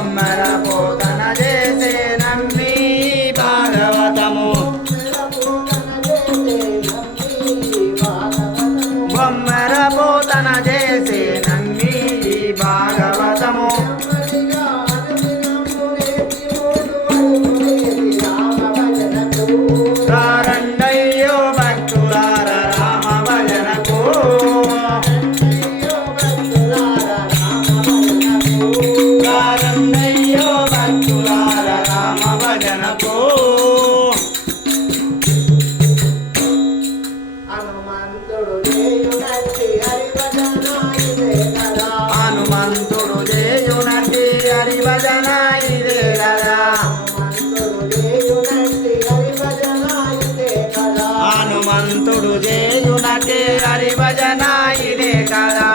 బొమ్మర పోతన చేసే నమ్మి భాగవతము బొమ్మర పోతన చేసే నమ్మి భాగవతము రారండయ్యో భక్తులార రామ భజనకు రారండయ్యో భక్తులార రామ భజనకు హనుమంతుడు చేయునట్టి హరిభజన ఇదే కదా హనుమంతుడు చేయునట్టి హరిభజన ఇదే కదా